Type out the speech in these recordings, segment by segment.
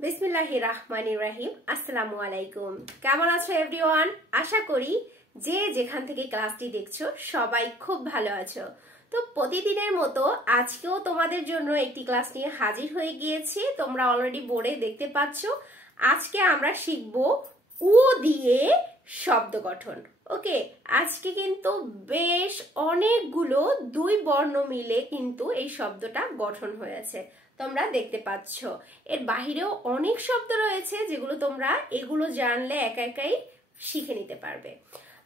বিসমিল্লাহির রহমানির রহিম। আসসালামু আলাইকুম। কেমন আছো এভরিওয়ান? আশা করি যে যেখান থেকে ক্লাসটি দেখছো সবাই খুব ভালো আছো। তো প্রতিদিনের মতো আজকেও তোমাদের জন্য একটি ক্লাস নিয়ে হাজির হয়ে গিয়েছি। তোমরা অলরেডি বোর্ডে দেখতে পাচ্ছ। আজকে আমরা শিখবো উ দিয়ে শব্দ গঠন। ওকে, আজকে কিন্তু বেশ অনেকগুলো দুই বর্ণ মিলে কিন্তু এই শব্দটা গঠন হয়েছে, তোমরা দেখতে পাচ্ছ। এর বাহিরেও অনেক শব্দ রয়েছে যেগুলো তোমরা এগুলো জানলে একা একাই শিখে নিতে পারবে।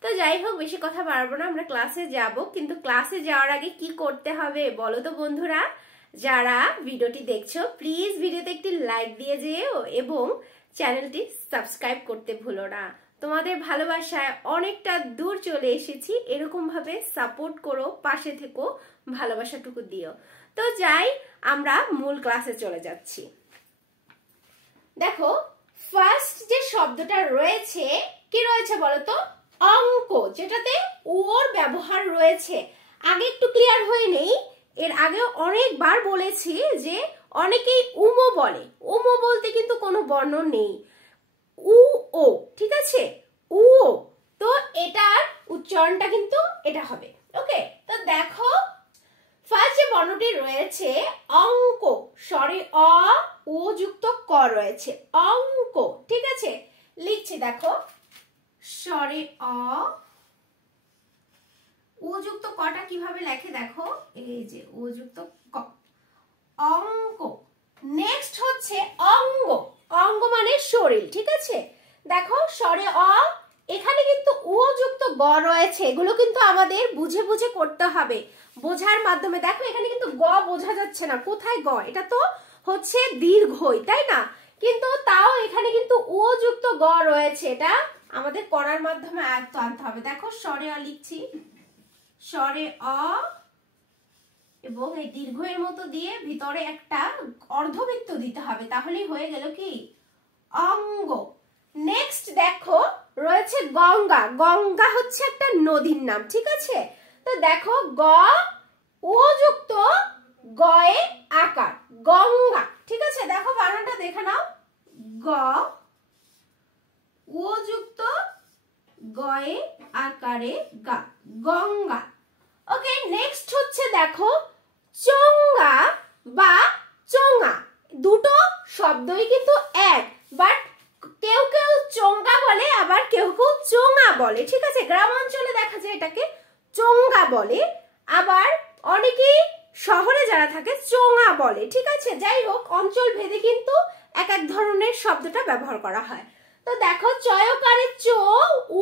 তো যাই হোক, বেশি কথা বাড়াবো না, আমরা ক্লাসে যাব। কিন্তু ক্লাসে যাওয়ার আগে কি করতে হবে বলো তো বন্ধুরা? যারা ভিডিওটি দেখছো প্লিজ ভিডিওতে একটি লাইক দিয়ে যেও এবং চ্যানেলটি সাবস্ক্রাইব করতে ভুলো না। তোমাদের ভালোবাসায় অনেকটা দূর চলে এসেছি, এরকম ভাবে সাপোর্ট করো, পাশে থেকো, ভালোবাসাটুকু দিও। তো যাই, আমরা মূল ক্লাসে চলে যাচ্ছি। দেখো, ফার্স্ট যে শব্দটা রয়েছে কি রয়েছে বলতো? অঙ্ক, যেটাতে ওর ব্যবহার রয়েছে। আগে একটু ক্লিয়ার হয়ে নেই, এর আগে অনেকবার বলেছি যে অনেকেই উমো বলে। উমো বলতে কিন্তু কোনো বর্ণ নেই, উ ও, ঠিক আছে? উ ও, তো এটার উচ্চারণটা কিন্তু এটা হবে। ওকে, তো দেখো ফার্স্ট যে বর্ণটি রয়েছে অঙ্ক, স্বরে অ ও যুক্ত ক রয়েছে, অঙ্ক, ঠিক আছে? লিখছি, দেখো স্বরে অ ও যুক্ত কটা কিভাবে লেখে দেখো, এই যে ও যুক্ত ক, অঙ্ক। নেক্সট হচ্ছে অঙ্গ, অঙ্গ মানে শরীর, ঠিক আছে? দেখো স্বরে অ, এখানে কিন্তু ও যুক্ত গ রয়েছে, এগুলো কিন্তু আমাদের বুঝে বুঝে করতে হবে, বোঝার মাধ্যমে। দেখো এখানে কিন্তু গ বোঝা যাচ্ছে না, কোথায় গ? এটা তো হচ্ছে দীর্ঘই, তাই না? কিন্তু তাও এখানে কিন্তু ও যুক্ত গ রয়েছে, এটা আমাদের করার মাধ্যমে আয়ত্ত আনতে হবে। দেখো স্বরে অ লিখছি, স্বরে অ এবং এই দীর্ঘের মতো দিয়ে ভিতরে একটা অর্ধবৃত্ত দিতে হবে, তাহলেই হয়ে গেল কি অঙ্গ। নেক্সট দেখো রয়েছে গঙ্গা, গঙ্গা হচ্ছে একটা নদীর নাম, ঠিক আছে? তো দেখো গ ও যুক্ত গয়ে আকার, গঙ্গা, ঠিক আছে? দেখো বানানটা দেখে নাও, গ ও যুক্ত গয়ে আকারে গা, গঙ্গা। ওকে, নেক্সট হচ্ছে দেখো চঙ্গা বা চোঙা, দুটো শব্দই কিন্তু এক, বাট কেউ কেউ চোঙ্গা বলে আবার কেউ কেউ চোঙা বলে, ঠিক আছে? গ্রাম অঞ্চলে দেখা যায় এটাকে চোঙ্গা বলে, আবার অনেকেই শহরে যারা থাকে চোঙা বলে, ঠিক আছে? যাই হোক, অঞ্চল ভেদে কিন্তু এক এক ধরনের শব্দটা ব্যবহার করা হয়। তো দেখো চয়কারে চো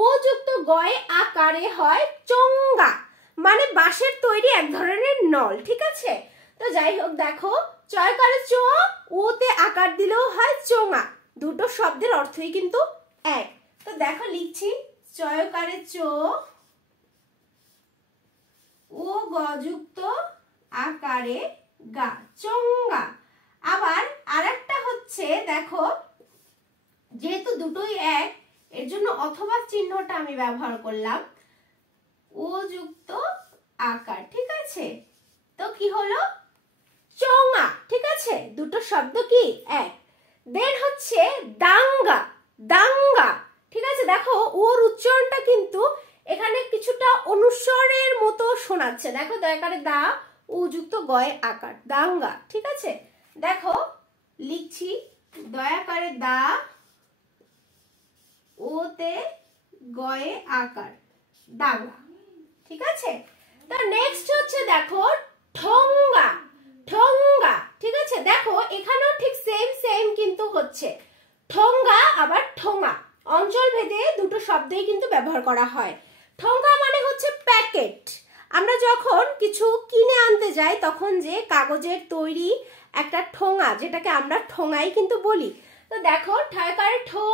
ও যুক্ত গয়ে আকারে হয় চোঙ্গা, মানে বাঁশের তৈরি এক ধরনের নল, ঠিক আছে? তো যাই হোক, দেখো চয়কারে চো ওতে আকার দিলেও হয় চোঙা, দুটো শব্দের অর্থই কিন্তু এক। তো দেখো লিখছি, চয়কারে চো ও গযুক্ত আকারে গা, চোঙ্গা। আবার আরেকটা হচ্ছে দেখো, যেহেতু দুটোই এক এর জন্য অথবা চিহ্নটা আমি ব্যবহার করলাম, ও যুক্ত আকার, ঠিক আছে? তো কি হলো? চোঙা, ঠিক আছে? দুটো শব্দ কি এক। দেন হচ্ছে দাঙ্গা, দাঙ্গা, ঠিক আছে? দেখো ওর উচ্চারণটা কিন্তু এখানে কিছুটা অনুস্বরের মতো শোনাচ্ছে। দেখো দয়াকারে দা ও যুক্ত গয়ে আকার, দাঙ্গা, ঠিক আছে? দেখো লিখছি, দয়াকারে দা ওতে গয়ে আকার, দাঙ্গা, ঠিক আছে? তো নেক্সট হচ্ছে দেখো ঠোঙ্গা, ঠোঙ্গা, ঠিক আছে? দেখো এখানেও ঠিক সেম সেম কিন্তু হচ্ছে ঠোঙ্গা আবার ঠোঙা, অঞ্চল ভেদে দুটো শব্দই কিন্তু ব্যবহার করা হয়। ঠোঙ্গা মানে হচ্ছে প্যাকেট, আমরা যখন কিছু কিনে আনতে যাই তখন যে কাগজের তৈরি একটা ঠোঙা, যেটাকে আমরা ঠোঙাই কিন্তু বলি। তো দেখো ঠয়কারে ঠো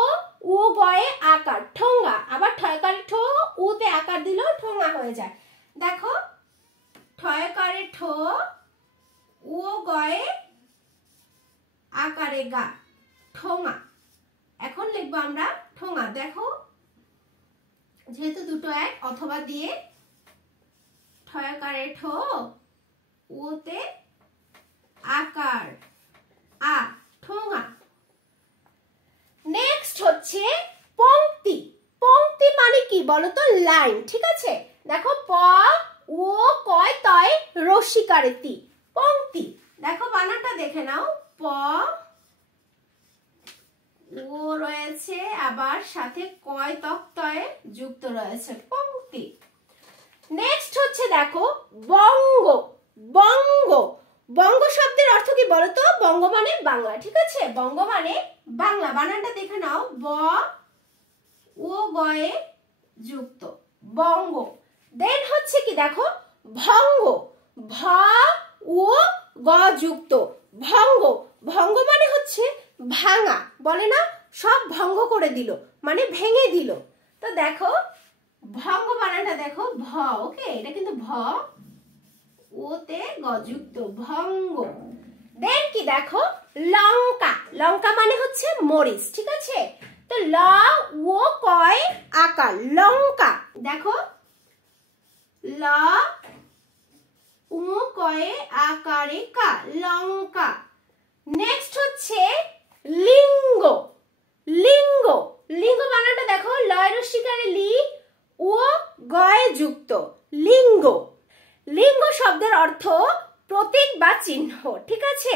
ও গয়ে আকার, ঠোঙ্গা, আবার ঠয়কারে ঠো ওতে আকার দিলেও ঠোঙা হয়ে যায়। দেখো ঠয়কারে ঠো ও গয়ে আকারে গা, ঠোঙা। এখন লিখবো আমরা ঠোঙা। দেখো যেহেতু দুটো এক, অথবা দিয়ে ঠয়কারে ঠো ওতে আকার আ, ঠোঙা। বলো তো? লাইন, ঠিক আছে। দেখো প ও কয় তয় রসিকারে তি, পংক্তি। দেখো বানানটা দেখে নাও, প ও রয়েছে, আবার সাথে কয় তক্তয়ে যুক্ত রয়েছে, পংক্তি। নেক্সট হচ্ছে দেখো বঙ্গ। বঙ্গ, বঙ্গ শব্দের অর্থ কি বলতো? বঙ্গ মানে বাংলা, ঠিক আছে। বঙ্গ মানে বাংলা। বানানটা দেখে নাও, ব ও গয়ে যুক্ত, বঙ্গ। দেন হচ্ছে কি দেখো ভঙ্গ। ভ ও গ যুক্ত, ভঙ্গ। ভঙ্গ মানে হচ্ছে ভাঙা, বলে না সব ভঙ্গ করে দিল, মানে ভেঙে দিল। তো দেখো ভঙ্গ বানানটা দেখো, ভ, ওকে, এটা কিন্তু ভ ওতে গযুক্ত, ভঙ্গ। দেন কি দেখো লঙ্কা। লঙ্কা মানে হচ্ছে মরিচ, ঠিক আছে। তো ল ও কয় আকার, লঙ্কা। দেখো ল ও কয়ে আকারে কা, লঙ্কা। নেক্সট হচ্ছে লিঙ্গ। লিঙ্গ, লিঙ্গ বানানটা দেখো, লয় রসিকারে লি ও গয়ে যুক্ত, লিঙ্গ। লিঙ্গ শব্দের অর্থ প্রতীক বা চিহ্ন, ঠিক আছে।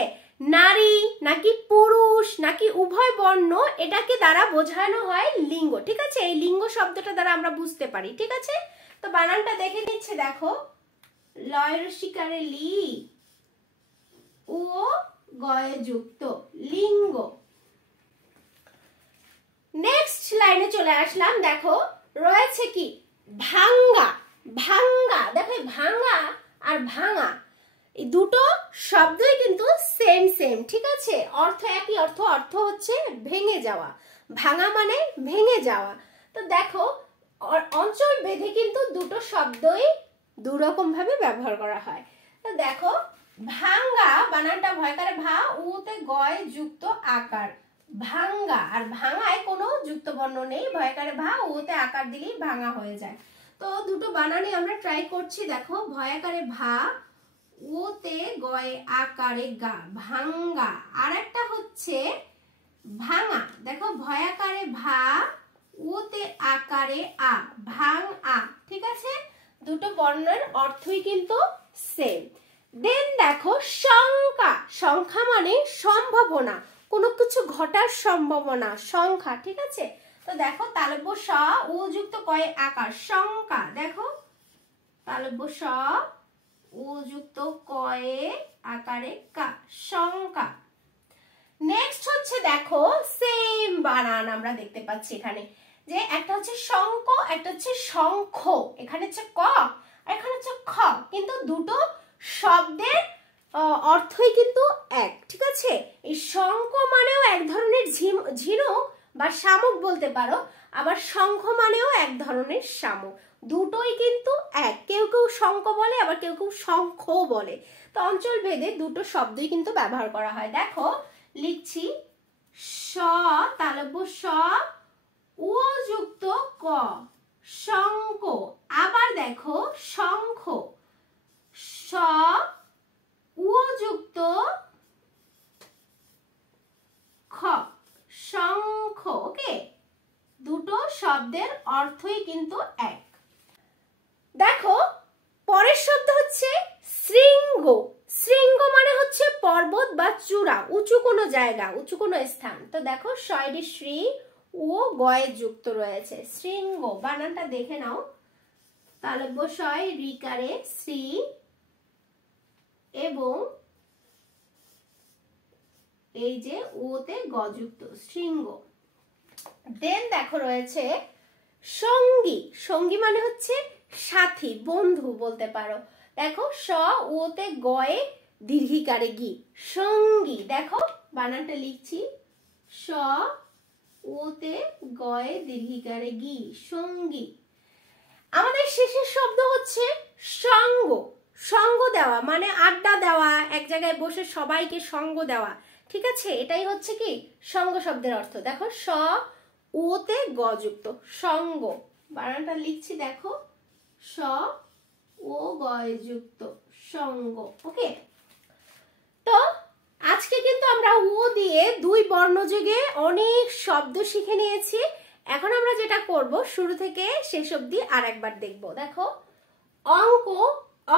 নারী নাকি পুরুষ নাকি উভয় বর্ণ, এটাকে দ্বারা বোঝানো হয় লিঙ্গ, ঠিক আছে। এই লিঙ্গ শব্দটা দ্বারা আমরা বুঝতে পারি, ঠিক আছে। তো বানানটা দেখে নিচ্ছে, দেখো লয় রসিকারে লি ও গয়ে যুক্ত, লিঙ্গ। নেক্সট লাইনে চলে আসলাম, দেখো রয়েছে কি ভাঙ্গা। ভাঙ্গা, দেখো ভাঙ্গা আর ভাঙা এই দুটো শব্দই কিন্তু সেম সেম, ঠিক আছে। অর্থ একই, অর্থ হচ্ছে ভেঙে যাওয়া। ভাঙা মানে ভেঙে যাওয়া। তো দেখো অঞ্চল ভেদে কিন্তু দুটো শব্দই দুরকম ভাবে ব্যবহার করা হয়। তো দেখো ভাঙ্গা বানানটা ভয়কারে ভা উতে গয় যুক্ত আকার, ভাঙ্গা। আর ভাঙায় কোনো যুক্ত বর্ণ নেই, ভয়কারে ভা উতে আকার দিলেই ভাঙা হয়ে যায়। তো দুটো বানানই আমরা ট্রাই করছি। দেখো ভয়াকারে ভা ওতে গয়ে আকারে গা, ভাঙ্গা। আর একটা হচ্ছে ভাঙা। দেখো ভয়াকারে ভা ওতে আকারে আ, ভাং আ, ঠিক আছে। দুটো বর্ণের অর্থই কিন্তু সেম। দেন দেখো সংখ্যা। সংখ্যা মানে সম্ভাবনা, কোনো কিছু ঘটার সম্ভাবনা, সংখ্যা, ঠিক আছে। তো দেখো তালব্য স ও যুক্ত কয়ে আকার, সংখ্যা। দেখো তালব্য স ও যুক্ত কয়ে আকারে কা, সংখ্যা। নেক্সট হচ্ছে দেখো সেম বানান আমরা দেখতে পাচ্ছি এখানে, যে একটা হচ্ছে শঙ্খ, একটা হচ্ছে শঙ্খ। এখানে হচ্ছে ক, এখানে হচ্ছে খ, কিন্তু দুটো শব্দের অর্থই কিন্তু এক, ঠিক আছে। এই শঙ্খ মানেও এক ধরনের ঝিনুক বা শামুক বলতে পারো, আবার শঙ্খ মানেও এক ধরনের শামুক। দুটোই কিন্তু এক, কেউ কেউ শঙ্খ বলে, আবার কেউ কেউ শঙ্খ বলে। তো অঞ্চল ভেদে দুটো শব্দই কিন্তু ব্যবহার করা হয়। দেখো লিখছি স তালব্য স ও যুক্ত ক, শঙ্খ। আবার দেখো শঙ্খ, স ও যুক্ত খ, শঙ্খ, ওকে। দুটো শব্দের অর্থই কিন্তু এক। দেখো পরের শব্দ হচ্ছে শৃঙ্গ। শৃঙ্গ মানে হচ্ছে পর্বত বা চূড়া, উঁচু কোনো জায়গা, উঁচু কোনো স্থান। তো দেখো শয়ডি শ্রী ও গয়ে যুক্ত রয়েছে, শৃঙ্গ। বানানটা দেখে নাও, তালব্য শয় রিকারে শ্রী এবং এই যে ওতে গযুক্ত, শৃঙ্গ। দেন দেখো রয়েছে সঙ্গী। সঙ্গী মানে হচ্ছে সাথী, বন্ধু বলতে পারো। দেখো স ওতে গয়ে দীর্ঘিকারে গি, সঙ্গী। দেখো বানানটা লিখছি, স ওতে গয়ে দীর্ঘিকারে গি, সঙ্গী। আমাদের শেষের শব্দ হচ্ছে সঙ্গ। সঙ্গ দেওয়া মানে আড্ডা দেওয়া, এক জায়গায় বসে সবাইকে সঙ্গ দেওয়া, ঠিক আছে। এটাই হচ্ছে কি সঙ্গ শব্দের অর্থ। দেখো স ওতে গ যুক্ত, সঙ্গ। বানানটা লিখছি, দেখো স ও গয়ে যুক্ত, সঙ্গ, ওকে। তো আজকে কিন্তু আমরা ও দিয়ে দুই বর্ণযোগে অনেক শব্দ শিখে নিয়েছি। এখন আমরা যেটা করব শুরু থেকে শেষ অবধি আরেকবার দেখব। দেখো, অঙ্ক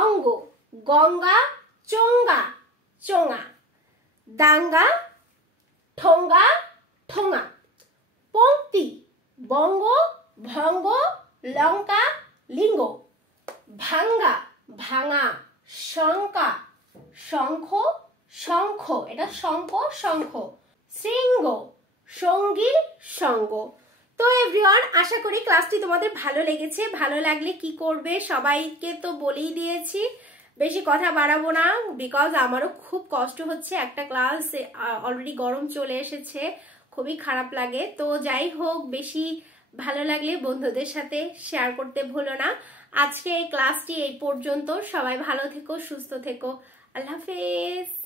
অঙ্গ, গঙ্গা চঙ্গা চোঙা, দাঙ্গা ঠোঙ্গা ঠোঙা, পংক্তি বঙ্গ ভঙ্গ লঙ্কা লিঙ্গ, ভাঙ্গা ভাঙা শঙ্কা শঙ্খ শঙ্খ, এটা শঙ্খ শঙ্খ, শৃঙ্গ সঙ্গী সঙ্গ। তো এভরিওয়ান, আশা করি ক্লাসটি তোমাদের ভালো লেগেছে। ভালো লাগলে কি করবে সবাইকে তো বলেই দিয়েছি, বেশি কথা বাড়াবো না, বিকজ আমারও খুব কষ্ট হচ্ছে। একটা ক্লাস অলরেডি গরম চলে এসেছে, খুবই খারাপ লাগে। তো যাই হোক, বেশি ভালো লাগলে বন্ধুদের সাথে শেয়ার করতে ভুলো না। আজকে এই ক্লাসটি এই পর্যন্ত। সবাই ভালো থেকো, সুস্থ থেকো। আল্লাহ হাফেজ।